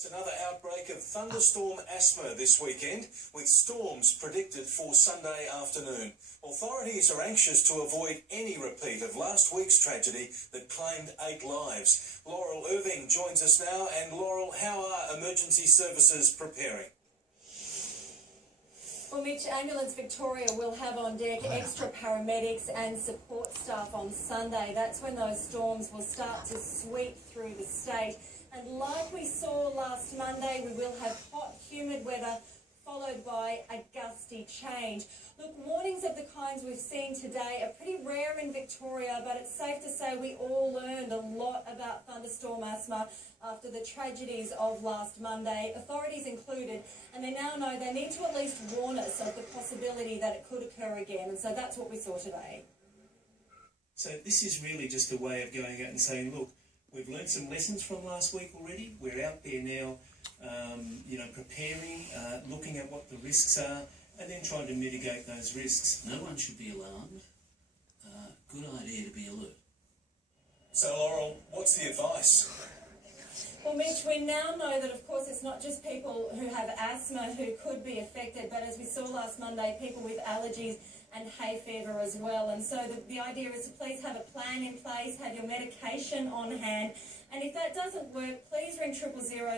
There's another outbreak of thunderstorm asthma this weekend, with storms predicted for Sunday afternoon. Authorities are anxious to avoid any repeat of last week's tragedy that claimed 8 lives. Laurel Irving joins us now. And Laurel, how are emergency services preparing? Well, Mitch, Ambulance Victoria will have on deck extra paramedics and support staff on Sunday. That's when those storms will start to sweep through the state. And like we saw last Monday, we will have hot, humid weather followed by a gusty change. Look, warnings of the kinds we've seen today are pretty rare in Victoria, but it's safe to say we all learned a lot about thunderstorm asthma after the tragedies of last Monday, authorities included, and they now know they need to at least warn us of the possibility that it could occur again, and so that's what we saw today. So this is really just a way of going out and saying, look, we've learned some lessons from last week already. We're out there now, preparing, looking at what the risks are, and then trying to mitigate those risks. No one should be alarmed. Good idea to be alert. So, Laurel, what's the advice? Well, Mitch, we now know that, of course, it's not just people who have asthma who could be affected, but as we saw last Monday, people with allergies and hay fever as well. And so the idea is to please have a plan in place, have your medication on hand, and if that doesn't work, please ring 000.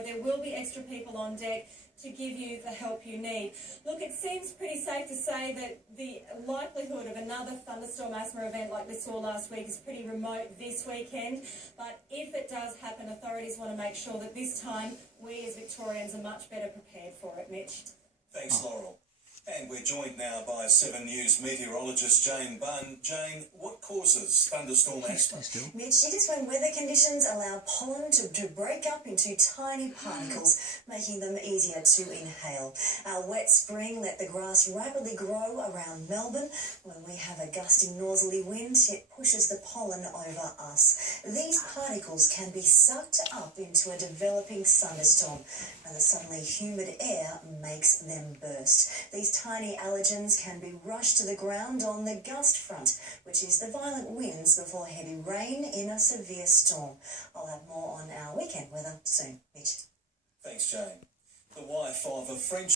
There will be extra people on deck to give you the help you need. Look, it seems pretty safe to say that the likelihood of another thunderstorm asthma event like we saw last week is pretty remote this weekend, but if it does happen, authorities want to make sure that this time we as Victorians are much better prepared for it, Mitch. Thanks, Laurel. And we're joined now by 7 News meteorologist Jane Bunn. Jane, what causes thunderstorm asthma? Mitch, it is when weather conditions allow pollen to break up into tiny particles, making them easier to inhale. Our wet spring let the grass rapidly grow around Melbourne. When we have a gusty northerly wind, it pushes the pollen over us. These particles can be sucked up into a developing thunderstorm, and the suddenly humid air makes them burst. These tiny allergens can be rushed to the ground on the gust front, which is the violent winds before heavy rain in a severe storm. I'll have more on our weekend weather soon, Mitch. Thanks, Jane. The wife of a French